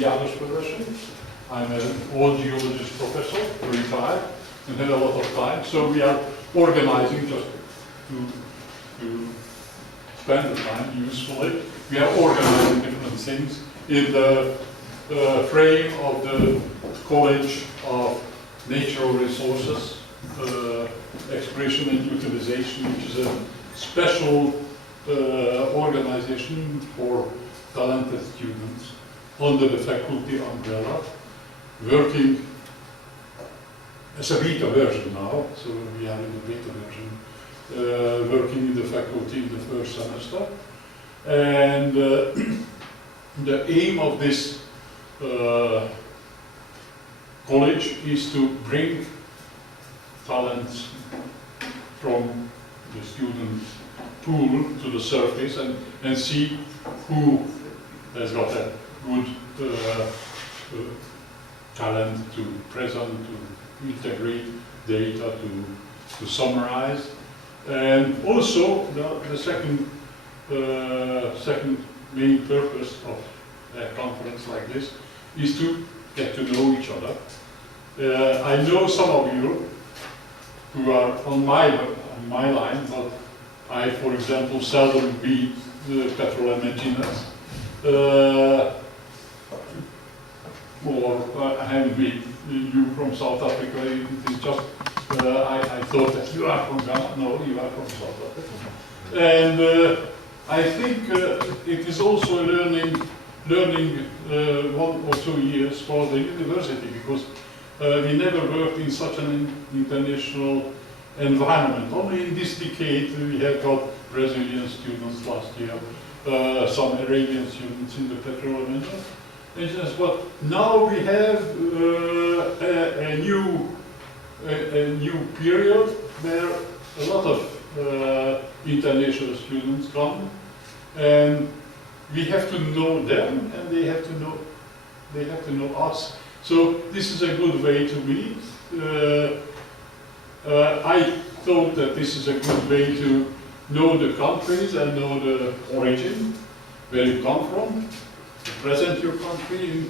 the others profession. I'm an old geologist professor, retired, and had a lot of time. So we are organizing just to spend the time usefully. We are organizing different things in the frame of the College of Natural Resources Exploration and Utilization, which is a special organization for talented students under the faculty umbrella, working as a beta version now, so we are in the beta version, working in the faculty in the first semester. And the aim of this college is to bring talents from the student pool to the surface and see who has got a good talent to present, to integrate data, to summarize. And also the second main purpose of a conference like this is to get to know each other. I know some of you who are on my line, but I, for example, seldom meet the petrol engineers. Or I haven't met you from South Africa. It is just I thought that you are from Ghana. No, you are from South Africa. And I think it is also learning 1 or 2 years for the university, because we never worked in such an international environment. Only in this decade we have got Brazilian students last year, some Arabian students in the petroleum engineers, but now we have a new period where a lot of international students come, and we have to know them, and they have to know us. So this is a good way to meet. I thought that this is a good way to know the countries and know the origin, where you come from, to present your country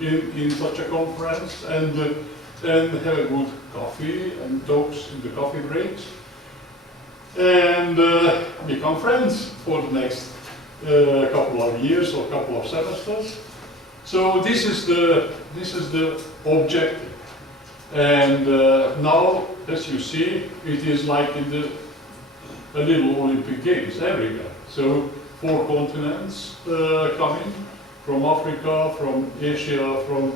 in such a conference, and have a good coffee and talks in the coffee breaks, and become friends for the next couple of years or couple of semesters. So this is the objective. And now, as you see, it is like in the little Olympic Games everywhere. So 4 continents coming, from Africa, from Asia, from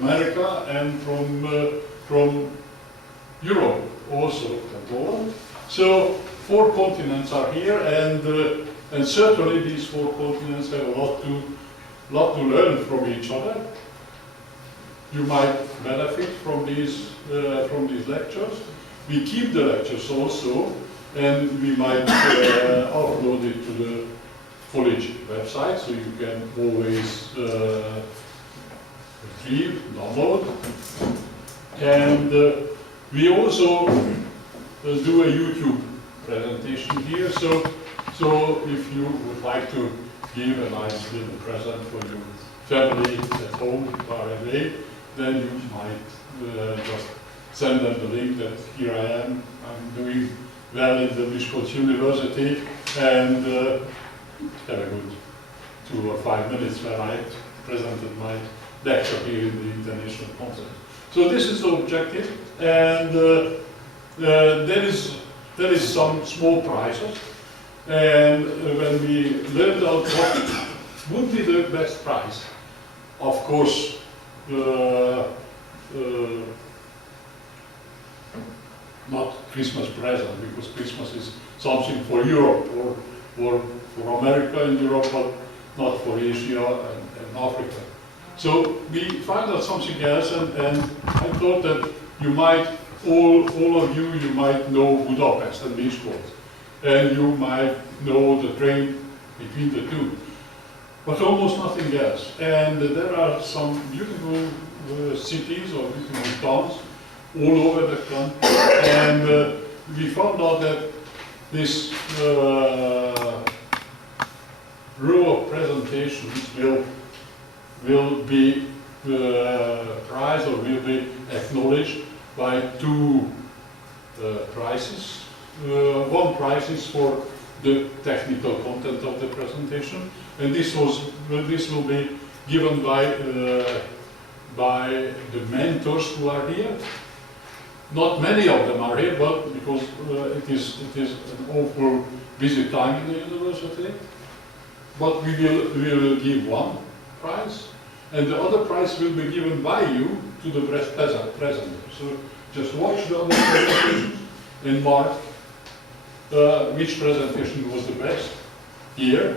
America, and from Europe also, and Poland. So 4 continents are here, and certainly these 4 continents have a lot to learn from each other. You might benefit from these lectures. We keep the lectures also, and we might upload it to the college website, so you can always retrieve, download. And we also do a YouTube presentation here, so if you would like to give a nice little present for your family at home far away, then you might just send them the link that here I am, I'm doing well in the Miskolc University, and have a good 2 or 5 minutes where I presented my lecture here in the international conference. So this is the objective, and there is some small prizes, and when we learned out what would be the best prize, of course, not Christmas present, because Christmas is something for Europe or for America and Europe, but not for Asia and Africa. So we find out something else, and I thought that you might, all of you might know Budapest and Miskolc, and you might know the train between the two, but almost nothing else. And there are some beautiful cities or beautiful towns all over the country, and we found out that this row of presentations will be prized or will be acknowledged by two prizes. One prize is for the technical content of the presentation, and this will be given by the mentors who are here. Not many of them are here, but because it is an awful busy time in the university. But we will give one prize, and the other prize will be given by you to the presenter. So just watch the other presentations and mark which presentation was the best here,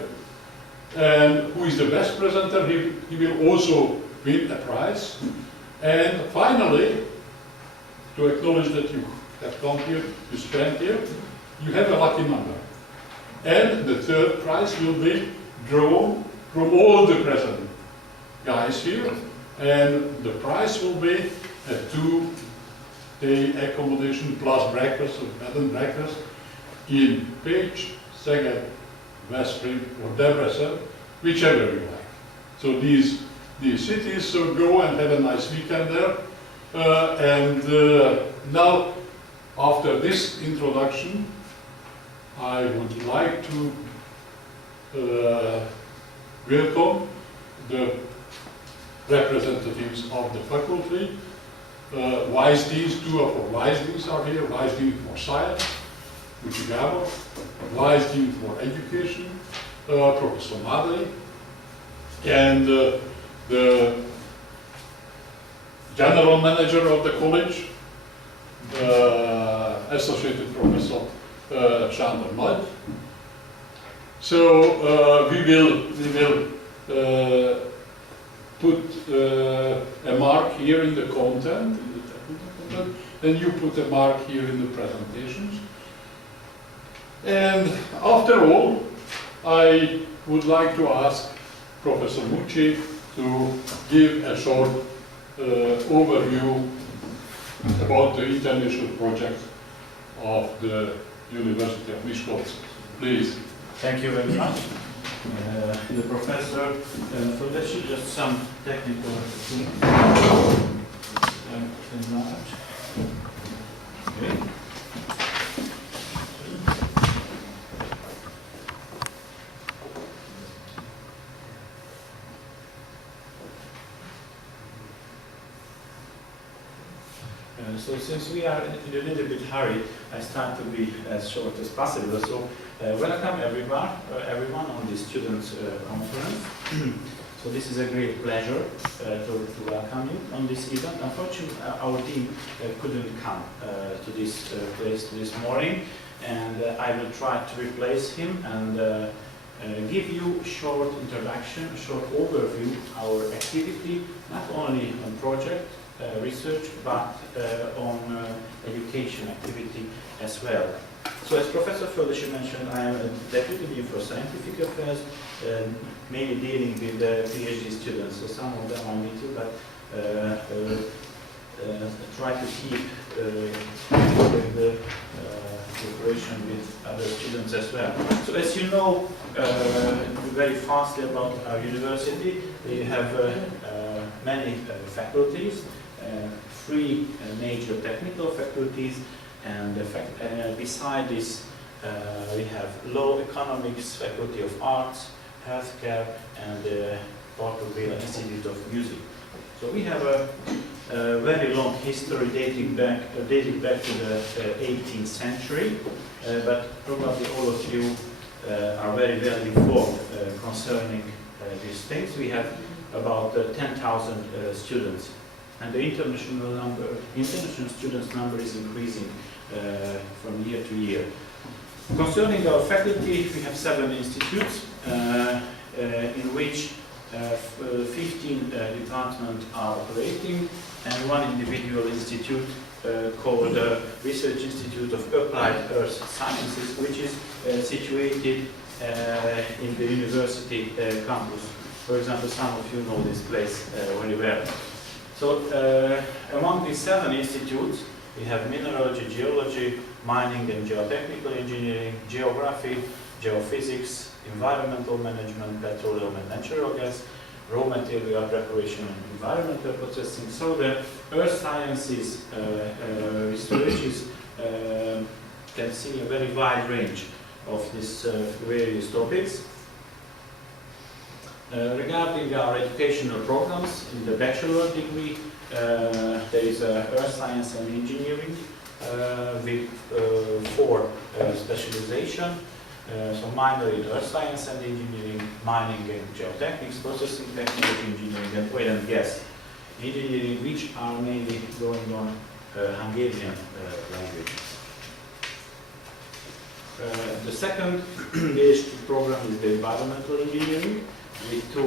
and who is the best presenter. He will also win a prize. And finally, to acknowledge that you have come here, you spent here, you have a lucky number. And the third prize will be drawn from all the present guys here, and the prize will be a 2-day accommodation plus breakfast, or bed and breakfast, in Pécs, Szeged, Veszprém, or Debrecen, whichever you like. So these cities, so go and have a nice weekend there. Now, after this introduction, I would like to welcome the representatives of the faculty. Vice Deans, two of our Vice Deans are here, Vice Dean for Science, Uchi Gábor, Vice Dean for Education, Professor Madley, and the General Manager of the college, Associated Professor Sándor Nagy. So we will put a mark here in the content, and you put a mark here in the presentations. And after all, I would like to ask Professor Mucci to give a short overview about the international project of the University of Miskolc. Please. Thank you very much. The professor, so that's just some technical things. Okay. So since we are in a little bit hurry, I start to be as short as possible. So welcome everyone on the students' conference. So this is a great pleasure to welcome you on this event. Unfortunately, our team couldn't come to this place this morning, and I will try to replace him and give you a short introduction, a short overview of our activity, not only on project research, but on education activity as well. So as Professor Földesi mentioned, I am a Deputy Dean for Scientific Affairs, mainly dealing with the PhD students. So some of them I meet you, but try to keep the cooperation with other students as well. So as you know very fastly about our university, we have many faculties, 3 major technical faculties, and beside this we have Law, Economics, Faculty of Arts, Healthcare, and the Portugal Institute of Music. So we have a very long history dating back to the 18th century, but probably all of you are very well informed concerning these things. We have about 10,000 students, and the international students number is increasing from year to year. Concerning our faculty, we have 7 institutes in which 15 departments are operating, and 1 individual institute called Research Institute of Applied Earth Sciences, which is situated in the university campus. For example, some of you know this place very well. So among these 7 institutes, we have mineralogy, geology, mining and geotechnical engineering, geography, geophysics, environmental management, petroleum and natural gas, raw material preparation and environmental processing. So the earth sciences research can see a very wide range of these various topics. Regarding our educational programs, in the bachelor degree, there is earth science and engineering with 4 specialization. So minor in earth science and engineering, mining and geotechnics, processing technology engineering, and oil and gas engineering, which are mainly going on Hungarian language. The second PhD program is the environmental engineering with 2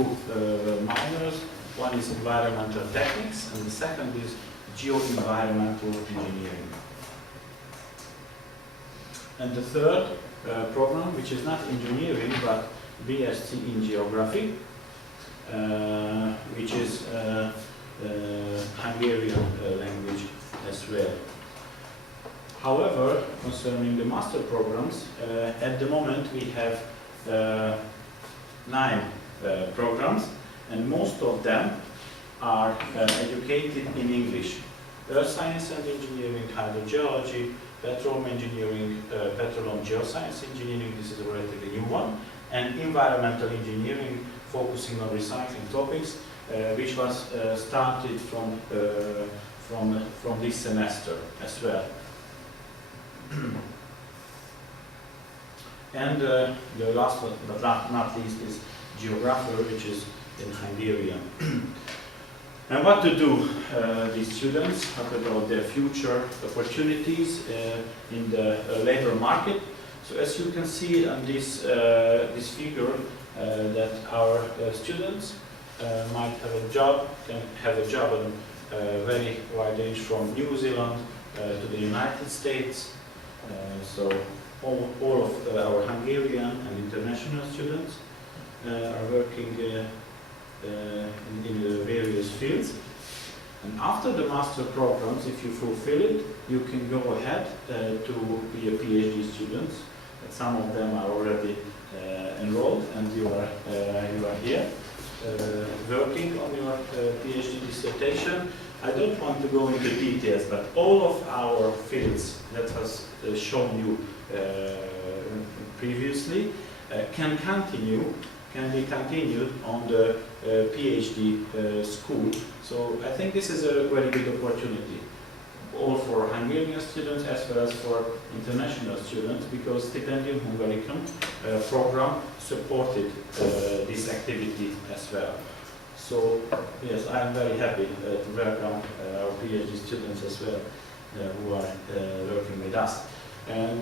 minors. One is environmental techniques and the second is geo-environmental engineering. And the third program, which is not engineering but BSc in geography, which is Hungarian language as well. However, concerning the master programs, at the moment we have 9 programs, and most of them are educated in English. Earth science and engineering, hydrogeology, petroleum engineering, petroleum geoscience engineering, this is a relatively new one, and environmental engineering, focusing on recycling topics, which was started from this semester as well. And the last one, but not least, is geography, which is in Hungarian. And what to do, these students, what about their future opportunities in the labor market? So as you can see on this, this figure, that our students might have a job, can have a job on a very wide range from New Zealand to the United States. So all of our Hungarian and international students are working in the various fields. And after the master programs, if you fulfill it, you can go ahead to be a PhD student. Some of them are already enrolled, and you are here working on your PhD dissertation. I don't want to go into details, but all of our fields that was shown you previously can be continued on the PhD school. So I think this is a very good opportunity, all for Hungarian students as well as for international students, because Stipendium Hungaricum program supported this activity as well. So yes, I am very happy to welcome our PhD students as well who are working with us. And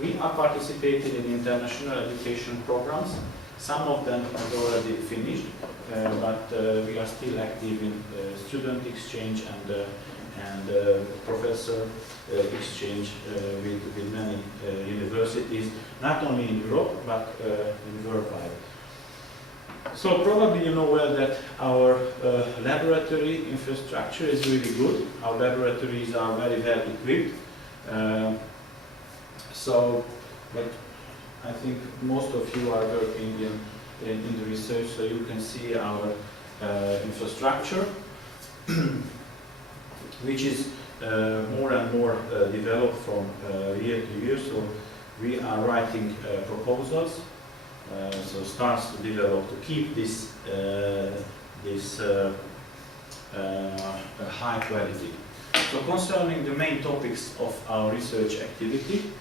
we are participating in international education programs. Some of them have already finished, but we are still active in student exchange and professor exchange with many universities, not only in Europe but worldwide. So probably you know well that our laboratory infrastructure is really good. Our laboratories are very well equipped. But I think most of you are working in the research, so you can see our infrastructure, which is more and more developed from year to year. So we are writing proposals, so starts to develop to keep this high quality. So concerning the main topics of our research activity,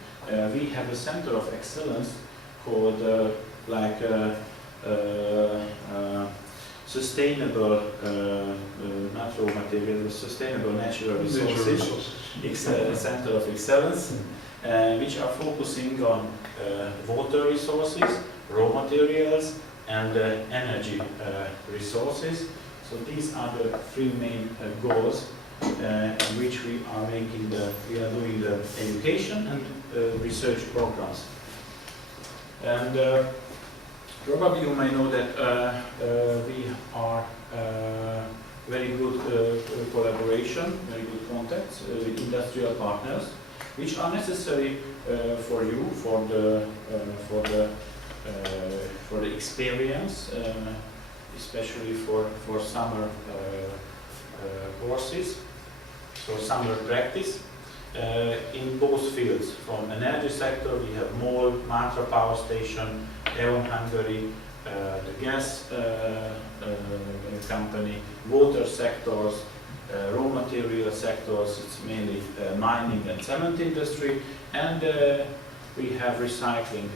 we have a center of excellence called sustainable natural materials, sustainable natural resources, center of excellence, which are focusing on water resources, raw materials, and energy resources. So these are the 3 main goals in which we are doing the education and research programs. And probably you may know that we are very good collaboration, very good contacts with industrial partners. which are necessary for you for the experience, especially for summer courses, so summer practice. In both fields, from energy sector, we have MOL, Matra Power Station, E.ON Hungary, the gas company, water sectors, raw material sectors, it's mainly mining and cement industry, and we have recycling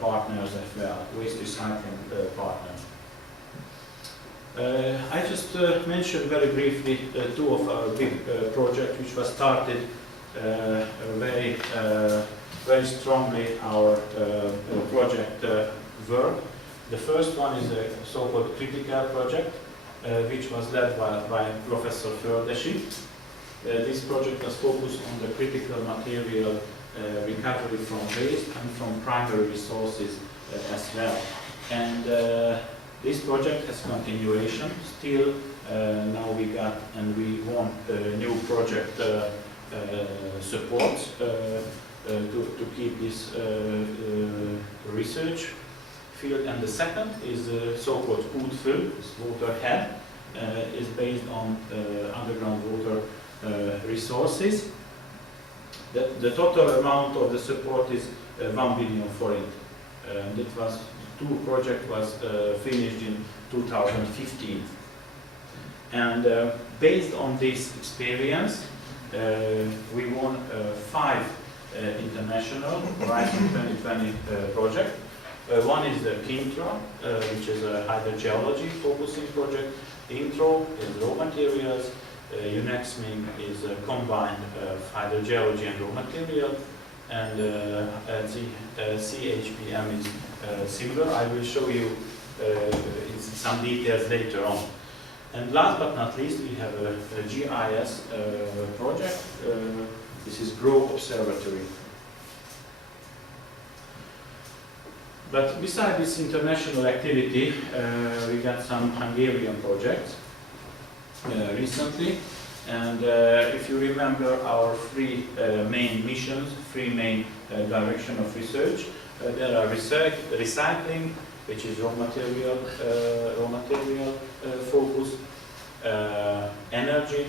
partners as well, waste recycling partners. I just mentioned very briefly two of our big projects which was started very strongly our project work. The first one is a so-called critical project, which was led by Professor Földesi. This project was focused on the critical material recovery from waste and from primary resources as well. And this project has continuation still. Now we got and we want new project support to keep this research field. And the second is so-called Útföld, water head, is based on underground water resources. The total amount of the support is 1 billion forint. That was two project was finished in 2015. And based on this experience, we won 5 international Horizon 2020 project. One is the KINTRA, which is a hydrogeology focusing project. INTRO is raw materials. UNEXMIG is a combined hydrogeology and raw material. And CHPM is similar. I will show you some details later on. And last but not least, we have a GIS project. This is GROW Observatory. But besides this international activity, we got some Hungarian projects recently. And if you remember our 3 main missions, 3 main direction of research, there are recycling, which is raw material focus, energy.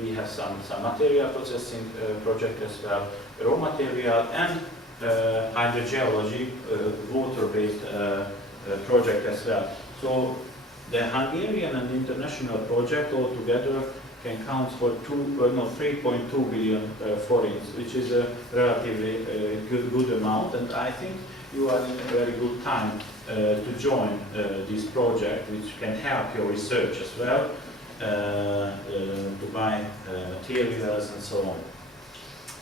We have some material processing project as well, raw material, and hydrogeology, water-based project as well. So the Hungarian and international project altogether can count for 3.2 billion forints, which is a relatively good amount, and I think you are in a very good time to join this project, which can help your research as well, to buy materials and so on.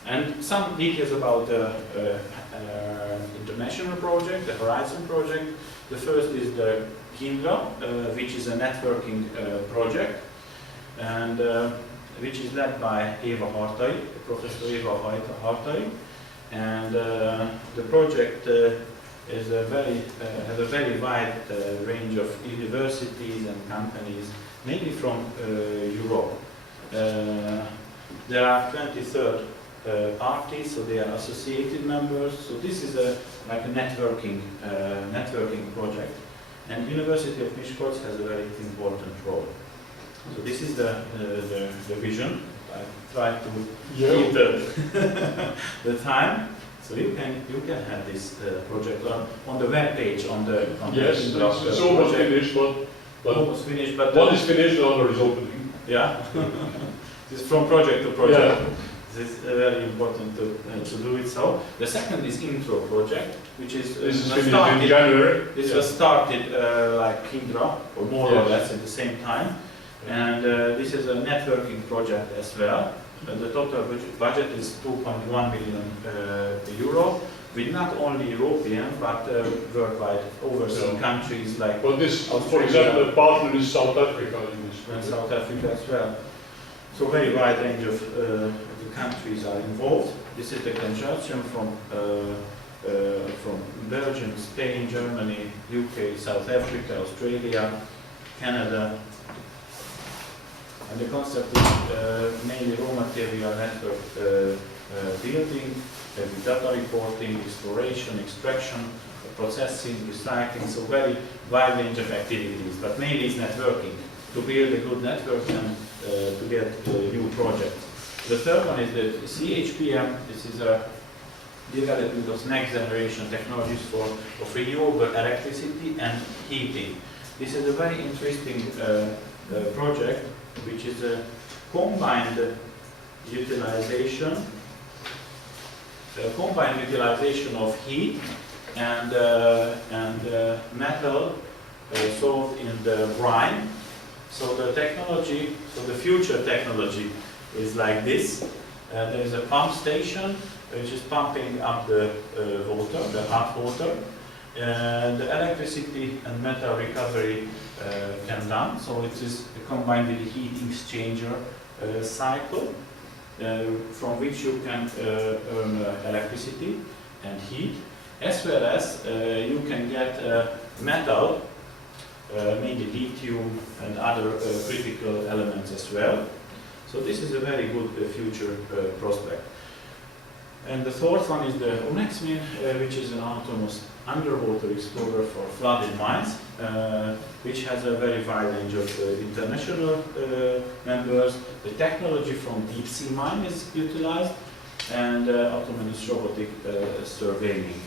And some details about the international project, the Horizon project. The first is the KINTRA, which is a networking project, and which is led by Eva Hartai, Professor Eva Hartai. And the project has a very wide range of universities and companies, mainly from Europe. There are 23 parties, so they are associated members. So this is like a networking project. And University of Miskolc has a very important role. So this is the vision. I try to keep the time. So you can have this project on the web page on the yes, it's almost finished, but almost finished, but one is finished, the other is opening. Yeah, this is from project to project. Yeah. This is very important to do it so. The second is INTRO project, which is finished in January. This was started like KINTRA, or more or less at the same time. And this is a networking project as well. The total budget is 2.1 million euro, with not only European but worldwide overseas countries like. But this, Australia, for example, the partner is South Africa in this. And South Africa as well. So very wide range of the countries are involved. This is the consortium from Belgium, Spain, Germany, UK, South Africa, Australia, Canada. And the concept is mainly raw material network building, with data reporting, exploration, extraction, processing, recycling, so very wide range of activities, but mainly it's networking, to build a good network and to get new projects. The third one is the CHPM. This is a development of next generation technologies for renewable electricity and heating. This is a very interesting project, which is a combined utilization of heat and metal solved in the brine. So the technology, so the future technology is like this. There is a pump station which is pumping up the water, the hot water. The electricity and metal recovery can done. So it is combined with the heat exchanger cycle, from which you can earn electricity and heat, as well as you can get metal, mainly lithium and other critical elements as well. So this is a very good future prospect. And the fourth one is the UNEXMIN, which is an autonomous underwater explorer for flooded mines, which has a very wide range of international members. The technology from deep sea mine is utilized, and autonomous robotic surveying.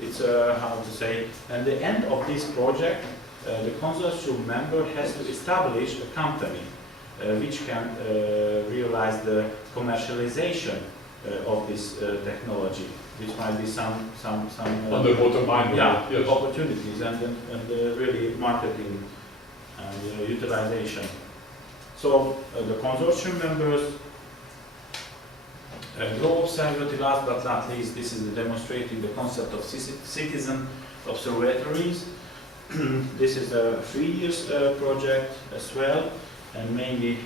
It's how to say, at the end of this project, the consortium member has to establish a company which can realize the commercialization of this technology, which might be some underwater mine, yes, opportunities and really marketing and utilization. So the consortium members, Global Observatory, last but not least, this is demonstrating the concept of citizen observatories. This is a 3 years project as well, and mainly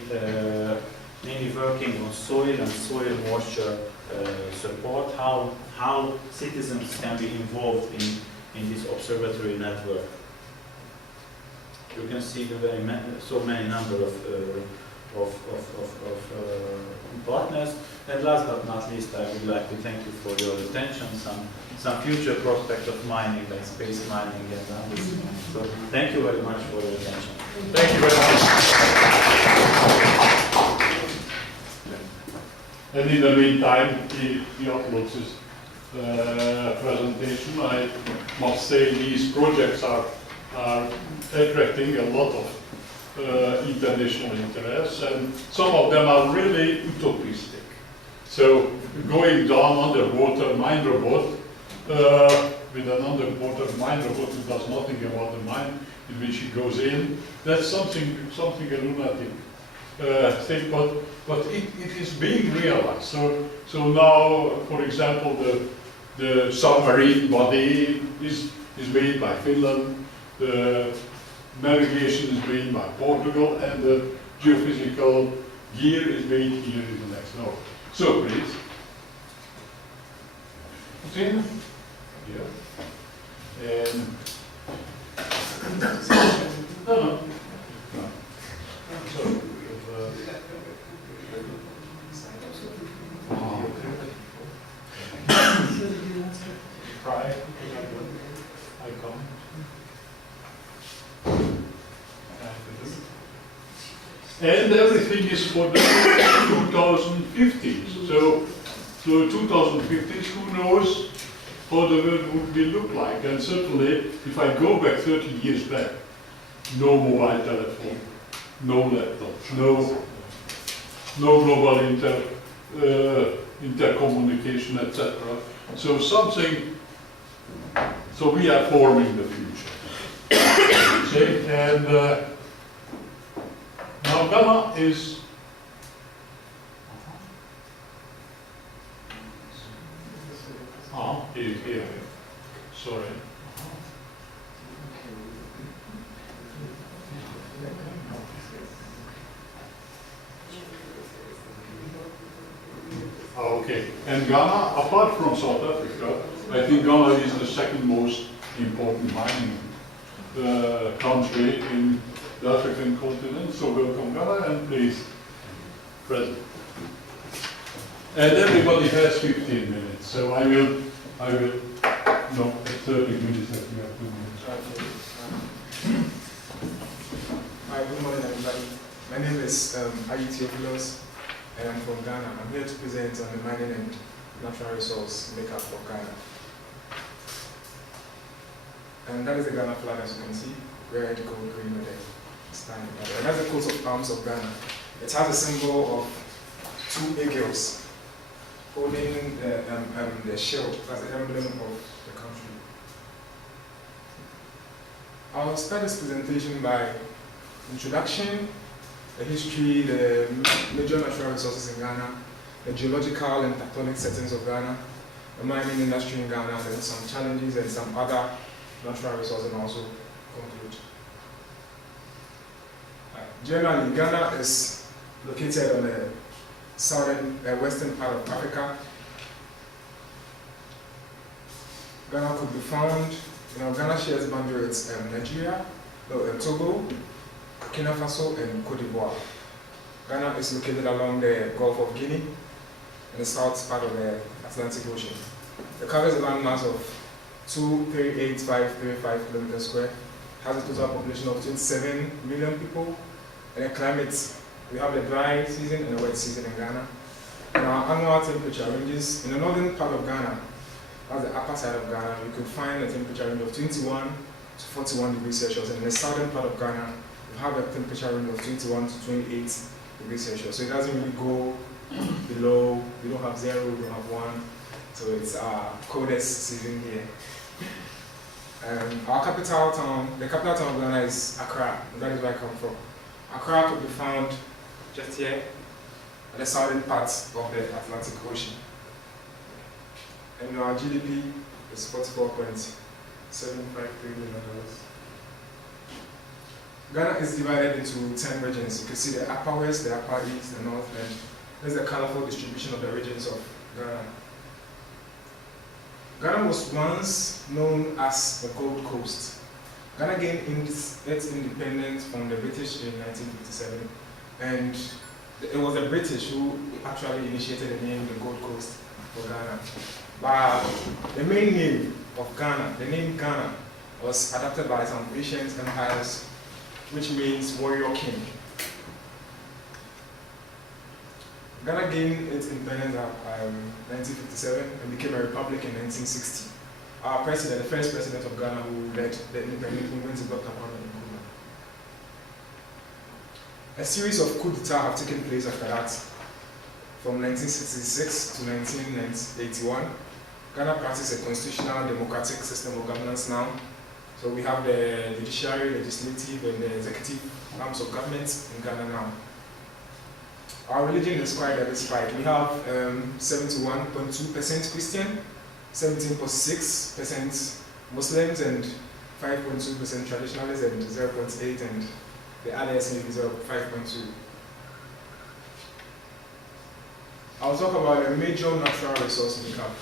working on soil and soil moisture support, how citizens can be involved in this observatory network. You can see the so many number of partners. And last but not least, I would like to thank you for your attention. Some future prospect of mining, like space mining and others. So thank you very much for your attention. Thank you very much. And in the meantime, he uploads his presentation. I must say these projects are attracting a lot of international interest, and some of them are really utopistic. So going down underwater mine robot, with an underwater mine robot who does nothing about the mine in which he goes in, that's something a lunatic thing, but it is being realized. So now, for example, the submarine body is made by Finland, the navigation is made by Portugal, and the geophysical gear is made here in the next node. So please. In here. And no. So try. I come. And everything is for the 2050s. So 2050s, who knows how the world would be look like? And certainly, if I go back 30 years back, no mobile telephone, no laptop, no global intercommunication, etc. So so we are forming the future. Okay? And now Ghana is here. Sorry. Okay. And Ghana, apart from South Africa, I think Ghana is the second most important mining country the African continent. So welcome Ghana, and please, present. And everybody has 15 minutes, so I will, no, 30 minutes that we have 2 minutes. Hi, good morning everybody. My name is Id, and I'm from Ghana. I'm here to present on the mining and natural resource makeup of Ghana. And that is the Ghana flag, as you can see, red, gold, green, and standing. And that's the coat of arms of Ghana. It has a symbol of 2 eagles holding the shield as the emblem of the country. I'll start this presentation by introduction, the history, the major natural resources in Ghana, the geological and tectonic settings of Ghana, the mining industry in Ghana, and then some challenges and some other natural resources, and also conclude. Generally, Ghana is located on the southern, western part of Africa. Ghana could be found, Ghana shares boundaries with Nigeria, Togo, Burkina Faso, and Cote d'Ivoire. Ghana is located along the Gulf of Guinea in the south part of the Atlantic Ocean. It covers a landmass of 238,535 kilometers square, has a total population of 27 million people, and a climate. We have the dry season and the wet season in Ghana. And our annual temperature ranges in the northern part of Ghana, that's the upper side of Ghana, you could find a temperature range of 21 to 41 degrees Celsius. And in the southern part of Ghana, we have a temperature range of 21 to 28 degrees Celsius. So it doesn't really go below, we don't have 0, we don't have 1. So it's our coldest season here. Our capital town, the capital town of Ghana is Accra, and that is where I come from. Accra could be found just here at the southern part of the Atlantic Ocean. And our GDP is $44.753 million. Ghana is divided into 10 regions. You can see the upper west, the upper east, the north, and there's the colorful distribution of the regions of Ghana. Ghana was once known as the Gold Coast. Ghana gained its independence from the British in 1957, and it was the British who actually initiated the name the Gold Coast for Ghana. But the main name of Ghana, the name Ghana, was adopted by some ancient empires, which means warrior king. Ghana gained its independence in 1957 and became a republic in 1960. Our president, the first president of Ghana who led the independence movement, is Dr. Kwame Nkrumah. A series of coups d'etat have taken place after that. From 1966 to 1981, Ghana practices a constitutional democratic system of governance now. So we have the judiciary, legislative, and the executive arms of government in Ghana now. Our religion is quite diversified. We have 71.2% Christian, 17.6% Muslims, and 5.2% traditionalists, and 0.8%, and the others maybe 5.2%. I'll talk about a major natural resource makeup.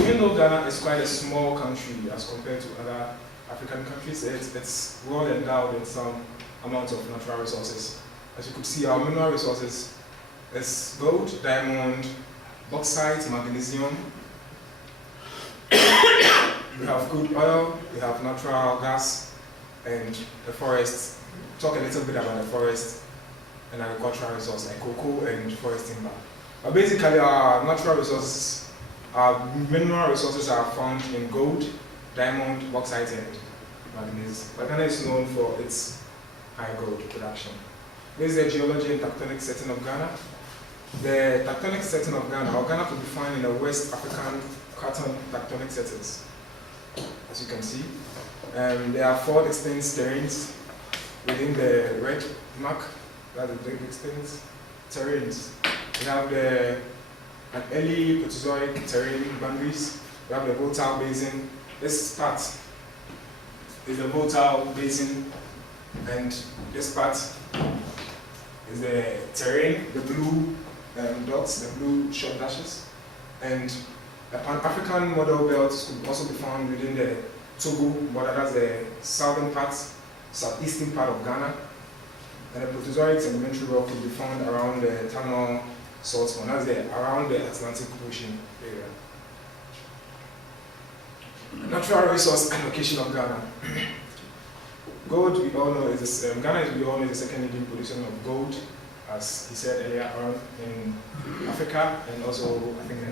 Even though Ghana is quite a small country as compared to other African countries, it's well endowed with some amount of natural resources. As you could see, our mineral resources is gold, diamond, bauxite, magnesium. We have crude oil, we have natural gas, and the forest. Talk a little bit about the forest and agricultural resources like cocoa and forest timber. But basically, our natural resources, our mineral resources are found in gold, diamond, bauxite, and manganese. But Ghana is known for its high gold production. This is the geology and tectonic setting of Ghana. The tectonic setting of Ghana, or Ghana could be found in the West African carton tectonic settings, as you can see. There are 4 distinct terrains within the red mark, that's the distinct terrains. We have an early Proterozoic terrain boundaries. We have the Voltale Basin. This part is the Voltale Basin, and this part is the terrain, the blue dots, the blue short dashes. And the Pan-African model belt could also be found within the Togo border, that's the southern part, southeastern part of Ghana, and the Proterozoic sedimentary rock could be found around the Tamil salt pond, that's around the Atlantic Ocean area. Natural resource and location of Ghana. Gold, we all know, is Ghana is, we all know, is the second leading producer of gold, as he said earlier on, in Africa, and also I think the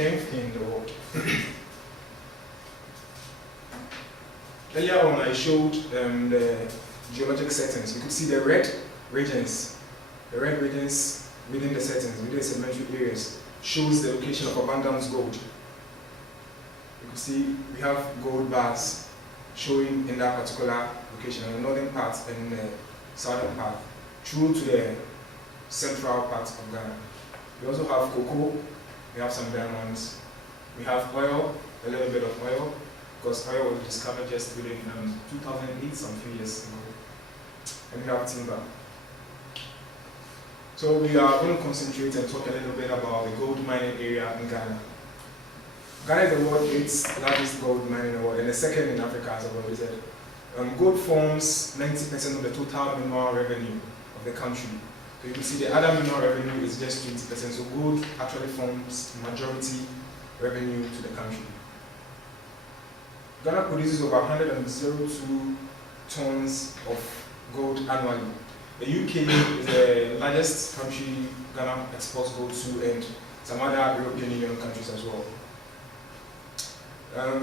10th in the world. Earlier on, I showed the geologic settings. You could see the red regions within the settings, within the sedimentary areas, shows the location of abundant gold. You could see we have gold bars showing in that particular location, in the northern part and the southern part, through to the central part of Ghana. We also have cocoa, we have some diamonds, we have oil, a little bit of oil, because oil was discovered just within 2008, some few years ago. And we have timber. So we are going to concentrate and talk a little bit about the gold mining area in Ghana. Ghana is the world's 8th largest gold mine in the world, and the second in Africa, as I've already said. Gold forms 90% of the total mineral revenue of the country. So you can see the other mineral revenue is just 20%. So gold actually forms majority revenue to the country. Ghana produces over 102 tons of gold annually. The UK is the largest country Ghana exports gold to, and some other European Union countries as well.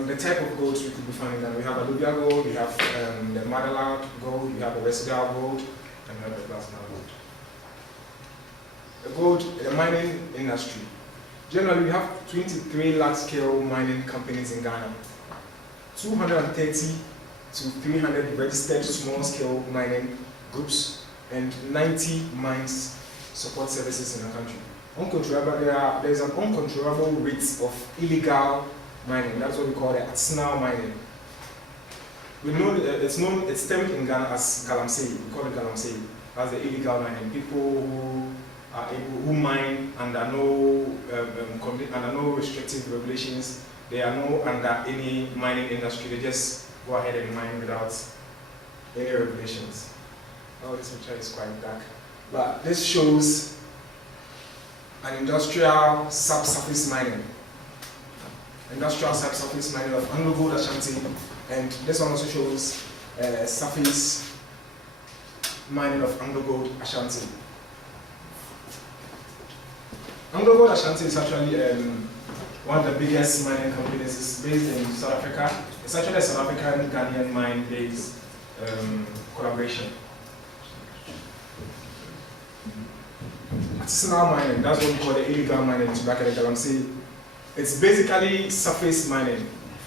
The type of golds we could be finding that we have alluvial gold, we have the Madalag gold, we have the residual gold, and we have the plasma gold. The mining industry. Generally, we have 23 large-scale mining companies in Ghana, 230 to 300 registered small-scale mining groups, and 90 mines support services in the country. There is an uncontrollable rate of illegal mining. That's what we call the artisanal mining. We know it's termed in Ghana as galamsey. We call it galamsey. That's the illegal mining. People who mine under no restrictive regulations. They are no under any mining industry. They just go ahead and mine without any regulations. Oh, this picture is quite dark, but this shows an industrial subsurface mining. Industrial subsurface mining of Anglo-Gold Ashanti, and this one also shows surface mining of Anglo-Gold Ashanti. Anglo-Gold Ashanti is actually one of the biggest mining companies. It's based in South Africa. It's actually a South African Ghanaian mine-based collaboration. Artisanal mining, that's what we call the illegal mining to back at the galamsey. It's basically surface mining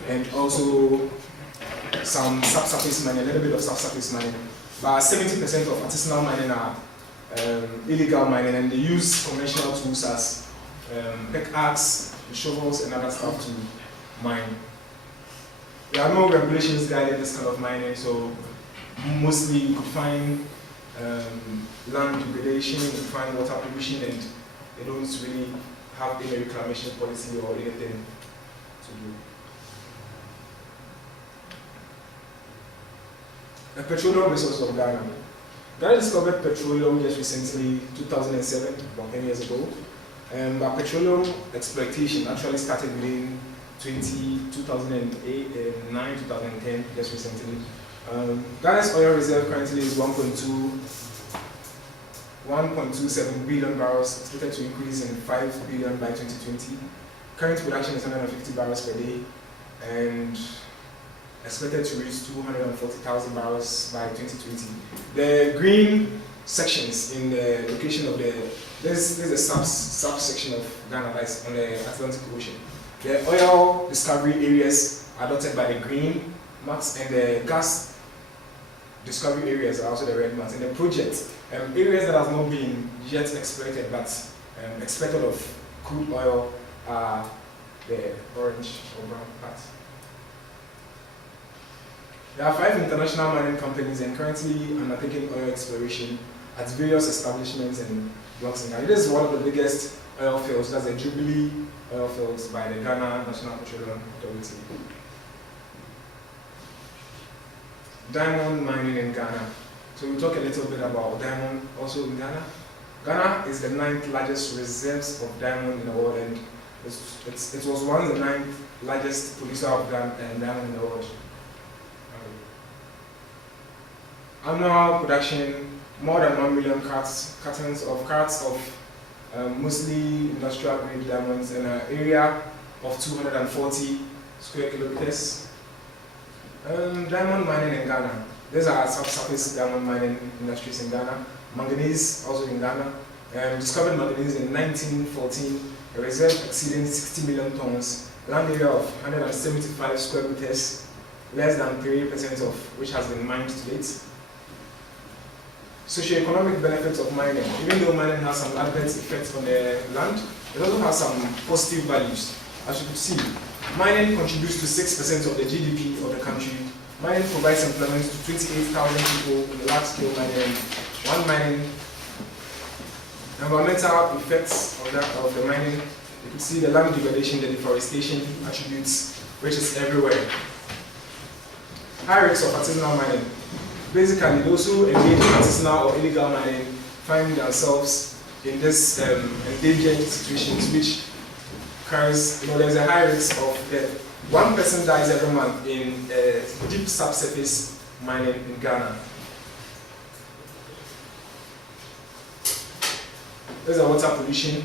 and also some subsurface mining, a little bit of subsurface mining. But 70% of artisanal mining are illegal mining, and they use conventional tools as pickaxe, shovels, and other stuff to mine. There are no regulations guiding this kind of mining, so mostly you could find land degradation, you could find water pollution, and they don't really have any reclamation policy or anything to do. The petroleum resources of Ghana. Ghana discovered petroleum just recently, 2007, about 10 years ago. But petroleum exploitation actually started within 2008, 2009, 2010, just recently. Ghana's oil reserve currently is 1.27 billion barrels, expected to increase in 5 billion by 2020. Current production is 150 barrels per day, and expected to reach 240,000 barrels by 2020. The green sections in the location of this is a subsection of Ghana that's on the Atlantic Ocean. The oil discovery areas are dotted by the green marks, and the gas discovery areas are also the red marks. And the project areas that have not been yet exploited but expected of crude oil are the orange or brown parts. There are 5 international mining companies and currently undertaking oil exploration at various establishments and blocks in Ghana. This is one of the biggest oil fields, that's the Jubilee oil fields by the Ghana National Petroleum Authority. diamond mining in Ghana. So we'll talk a little bit about diamond also in Ghana. Ghana is the 9th largest reserves of diamond in the world, and it was once the 9th largest producer of diamond in the world. Annual production, more than 1 million carts of mostly industrial grade diamonds in an area of 240 square kilometers. Diamond mining in Ghana. These are subsurface diamond mining industries in Ghana. Manganese also in Ghana. Discovered manganese in 1914, a reserve exceeding 60 million tons, land area of 175 square meters, less than 3% of which has been mined to date. Socioeconomic benefits of mining. Even though mining has some adverse effects on the land, it also has some positive values. As you can see, mining contributes to 6% of the GDP of the country. Mining provides employment to 28,000 people in the large-scale mining. One mining. Environmental effects of the mining. You can see the land degradation, the deforestation attributes, which is everywhere. High rates of artisanal mining. Basically, those who engage in artisanal or illegal mining find themselves in this endangered situations, which carries, there's a high risk of death. 1 person dies every month in deep subsurface mining in Ghana. There's a water pollution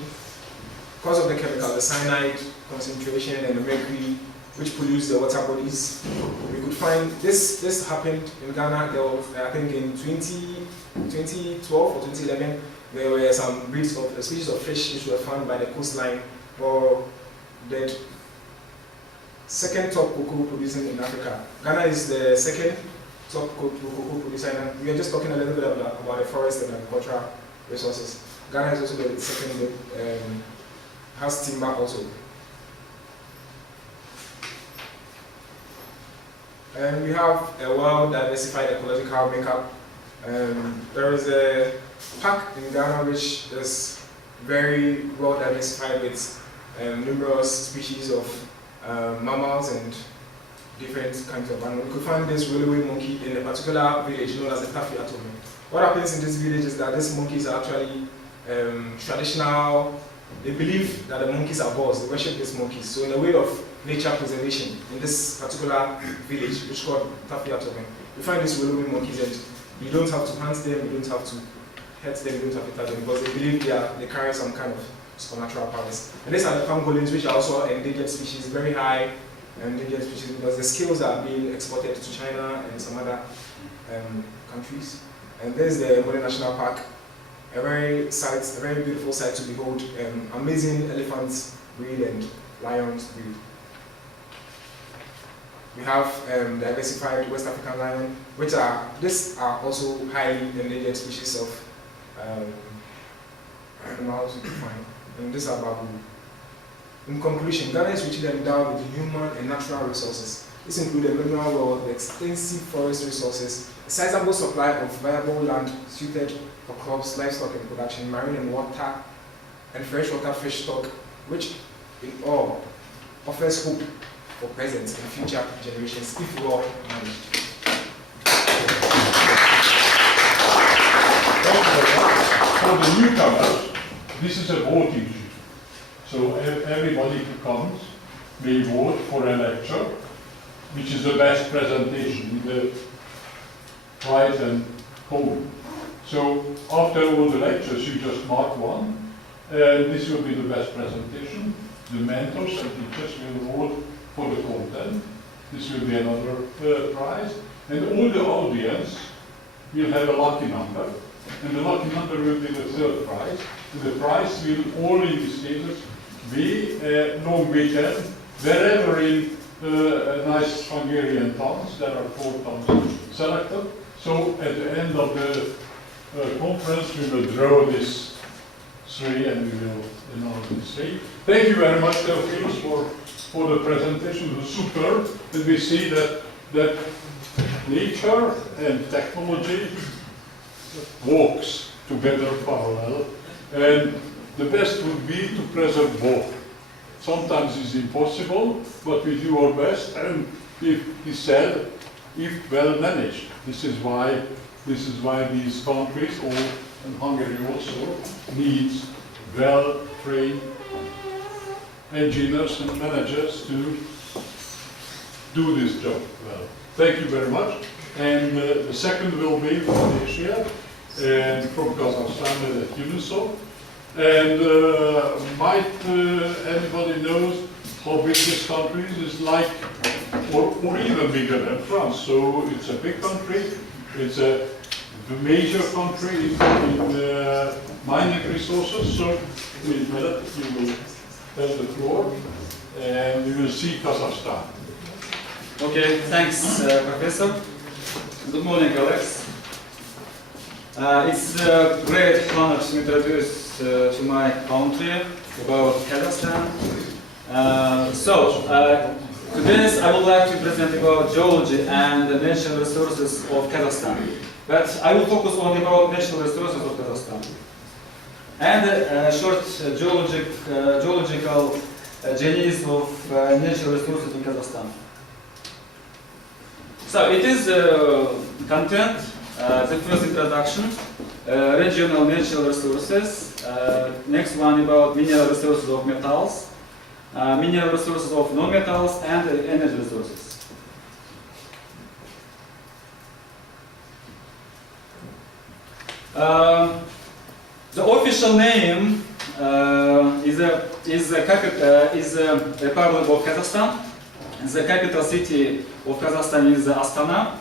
because of the chemical, the cyanide concentration and the mercury, which pollutes the water bodies. We could find this happened in Ghana. There was, I think in 2012 or 2011, there were some breeds of species of fish which were found by the coastline or dead. Second top cocoa producing in Africa. Ghana is the second top cocoa producer, and we are just talking a little bit about the forest and agricultural resources. Ghana is also the second, has timber also. And we have a well-diversified ecological makeup. There is a park in Ghana which is very well-diversified with numerous species of mammals and different kinds of animals. We could find this railway monkey in a particular village known as the Tekh Id. What happens in this village is that these monkeys are actually traditional. They believe that the monkeys are gods. They worship these monkeys. So in a way of nature preservation in this particular village, which is called Tekh Id, you find these railway monkeys, and you don't have to hunt them, you don't have to hurt them, you don't have to touch them, because they believe they carry some kind of supernatural powers. And these are the pangolins, which are also endangered species, very high endangered species, because the scales are being exported to China and some other countries. And there's the Miskolc National Park, a very beautiful sight to behold. Amazing elephants breed and lions breed. We have diversified West African lion, which these are also highly endangered species of animals you can find. And these are baboon. In conclusion, Ghana is richly endowed with human and natural resources. This includes a mineral world with extensive forest resources, a sizable supply of viable land suited for crops, livestock and production, marine and water, and freshwater fish stock, which in all offers hope for present and future generations if well managed. For the newcomers, this is a voting sheet. So everybody who comes may vote for a lecture, which is the best presentation, the prize and code. So after all the lectures, you just mark one, and this will be the best presentation. The mentors and teachers will vote for the content. This will be another prize. And all the audience will have a lucky number, and the lucky number will be the third prize. And the prize will, all in these cases, be a long weekend, wherever in nice Hungarian towns. There are 4 towns selected. So at the end of the conference, we will draw this 3 and we will announce this 3. Thank you very much, Theophilus, for the presentation. It was superb. And we see that nature and technology walks together parallel. And the best would be to preserve both. Sometimes it's impossible, but we do our best. And he said, if well managed. This is why these countries, and Hungary also, needs well-trained engineers and managers to do this job well. Thank you very much. And the second will be from Asia and from Kazakhstan at UNISO. And might anybody knows how big this country is? It's like, or even bigger than France. So it's a big country. It's a major country in mining resources. So in a minute you will have the floor, and you will see Kazakhstan. Okay, thanks, Professor. Good morning, colleagues. It's a great honor to introduce to my country about Kazakhstan. Today I would like to present about geology and the natural resources of Kazakhstan. But I will focus only about natural resources of Kazakhstan and short geological genesis of natural resources in Kazakhstan. So it is content, the first introduction, regional natural resources, next one about mineral resources of metals, mineral resources of non-metals, and energy resources. The official name is Republic of Kazakhstan. The capital city of Kazakhstan is Astana.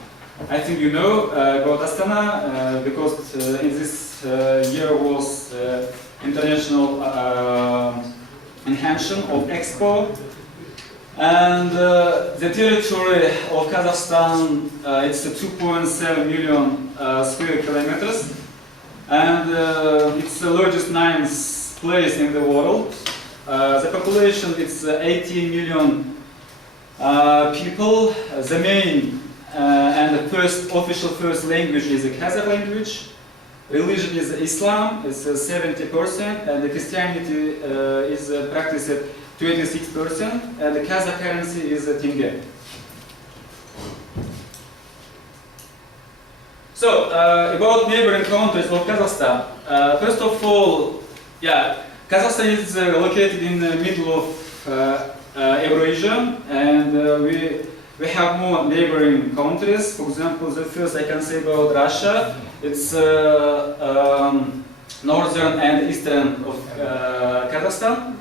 I think you know about Astana because in this year was international enhancement of Expo. And the territory of Kazakhstan, it's 2.7 million square kilometers. And it's the largest ninth place in the world. The population is 18 million people. The main and the official first language is the Kazakh language. Religion is Islam, it's 70%, and the Christianity is practiced at 26%, and the Kazakh currency is tenge. So, about neighboring countries of Kazakhstan. First of all, Kazakhstan is located in the middle of Eurasia, and we have more neighboring countries. For example, the first I can say about Russia. It's northern and eastern of Kazakhstan,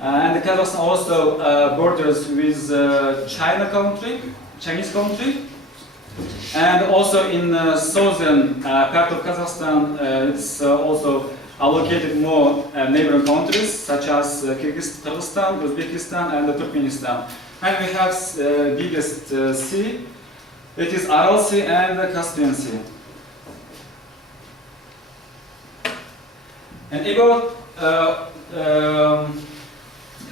and Kazakhstan also borders with Chinese country, and also in southern part of Kazakhstan, it's also allocated more neighboring countries such as Kyrgyzstan, Uzbekistan, and Turkmenistan. And we have biggest sea. It is Aral Sea and the Caspian Sea. And about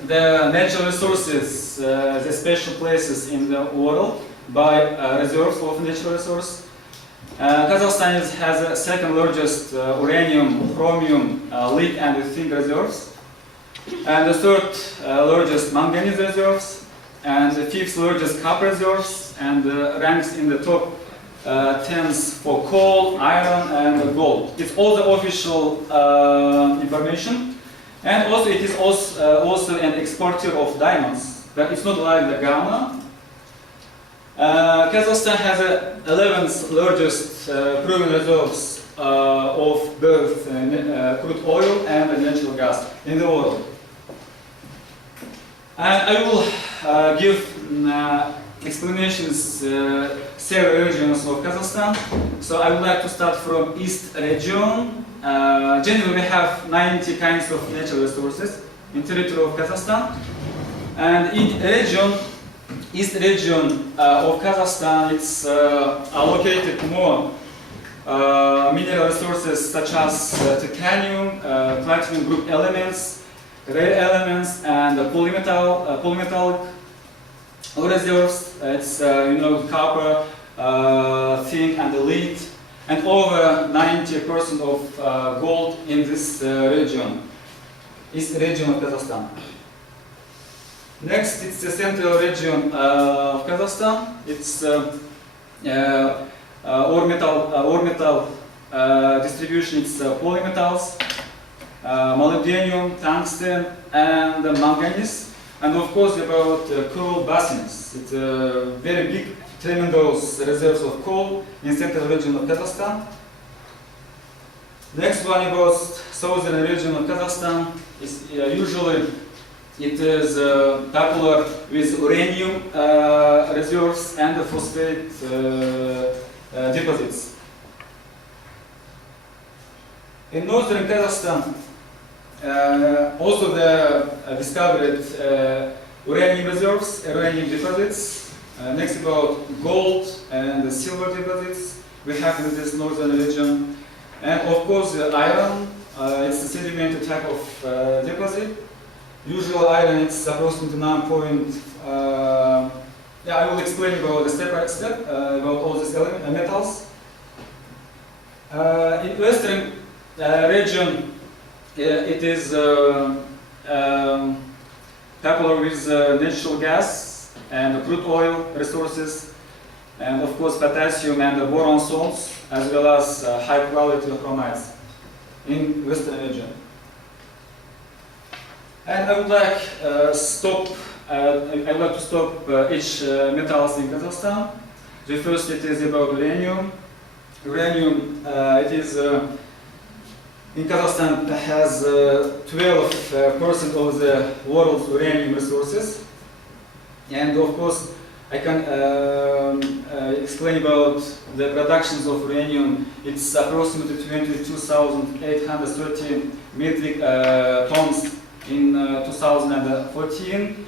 the natural resources, the special places in the world by reserves of natural resource. Kazakhstan has the second largest uranium, chromium, lead and zinc reserves, and the third largest manganese reserves, and the fifth largest copper reserves, and ranks in the top 10s for coal, iron, and gold. It's all the official information, and also it is also an exporter of diamonds, but it's not like the Ghana. Kazakhstan has the 11th largest proven reserves of both crude oil and natural gas in the world. And I will give explanations several regions of Kazakhstan. So I would like to start from East region. Generally we have 90 kinds of natural resources in territory of Kazakhstan. And in East region of Kazakhstan, it's allocated more mineral resources such as titanium, platinum group elements, rare elements, and polymetallic reserves. It's copper, zinc, and lead, and over 90% of gold in this region, East region of Kazakhstan. Next, it's the central region of Kazakhstan. It's orbital distribution is polymetals, molybdenum, tungsten, and manganese. And of course about coal basins. It's a very big, tremendous reserves of coal in central region of Kazakhstan. Next one about southern region of Kazakhstan is usually it is popular with uranium reserves and the phosphate deposits. In northern Kazakhstan, also the discovered uranium reserves, uranium deposits. Next about gold and silver deposits we have in this northern region. And of course the iron, it's a sedimentary type of deposit. Usual iron is approximately 9 yeah, I will explain about the step by step about all these metals. In western region, it is popular with natural gas and crude oil resources, and of course potassium and boron salts, as well as high quality chromides in western region. And I would like to stop each metals in Kazakhstan. The first it is about uranium. Uranium, it is in Kazakhstan has 12% of the world's uranium resources. And of course, I can explain about the productions of uranium. It's approximately 22,830 metric tons in 2014,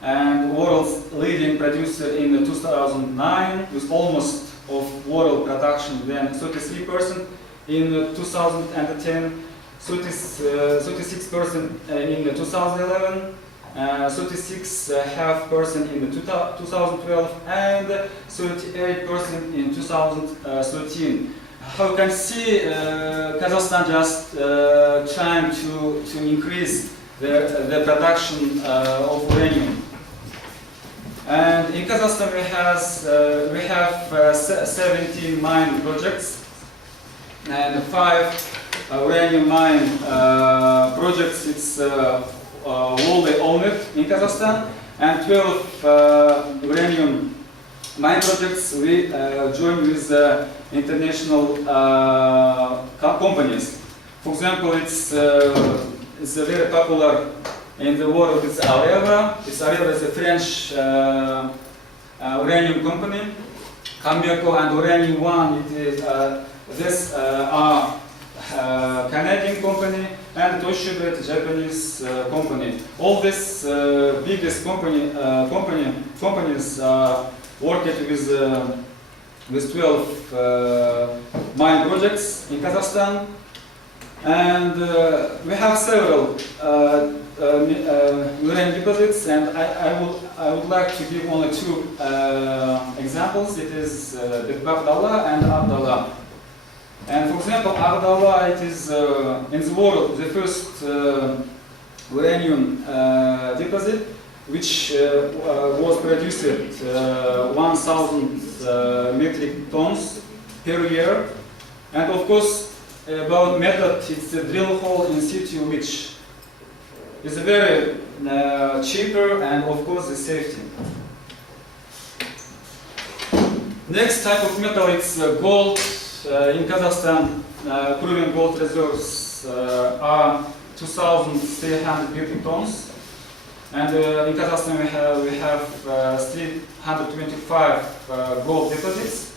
and world's leading producer in 2009 with almost of world production then 33% in 2010, 36% in 2011, 36.5% in 2012, and 38% in 2013. How you can see, Kazakhstan just trying to increase the production of uranium. And in Kazakhstan we have 17 mine projects and 5 uranium mine projects. It's wholly owned in Kazakhstan, and 12 uranium mine projects we join with international companies. For example, it's very popular in the world. It's Areva. Areva is a French uranium company. Cameco and Uranium One. It is this are Canadian company, and Toshiba, Japanese company. All these biggest companies worked with 12 mine projects in Kazakhstan, and we have several uranium deposits, and I would like to give only 2 examples. It is Bagdala and Abdallah. And for example, Abdallah, it is in the world the first uranium deposit which was produced 1,000 metric tons per year. And of course, about method, it's a drill hole in situ, which is very cheaper and of course the safety. Next type of metal is gold. In Kazakhstan, proven gold reserves are 2,300 metric tons, and in Kazakhstan we have 325 gold deposits,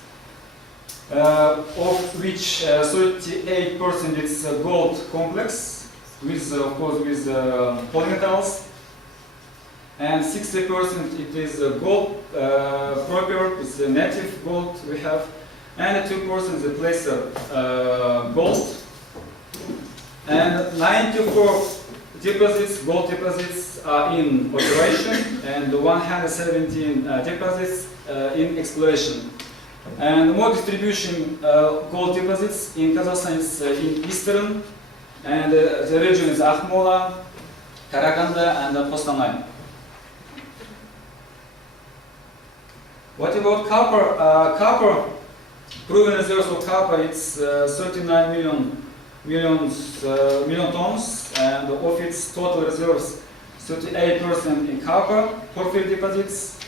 of which 38% is gold complex, with of course with polymetals, and 60% it is gold proper, it's the native gold we have. And 2% the placer gold, and 94 deposits, gold deposits, are in operation, and 117 deposits in exploration. And more distribution gold deposits in Kazakhstan is in eastern, and the region is Akhmola, Karaganda, and Kostanay. What about copper? Copper, proven reserves of copper, it's 39 million tons, and of its total reserves, 38% in copper, porphyry deposits,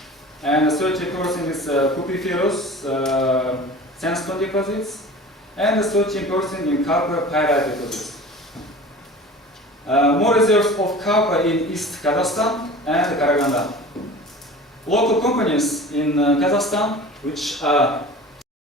and 30% is cupelliferaous sandstone deposits, and 13% in copper pyrite deposits. More reserves of copper in East Kazakhstan and Karaganda. Local companies in Kazakhstan, which are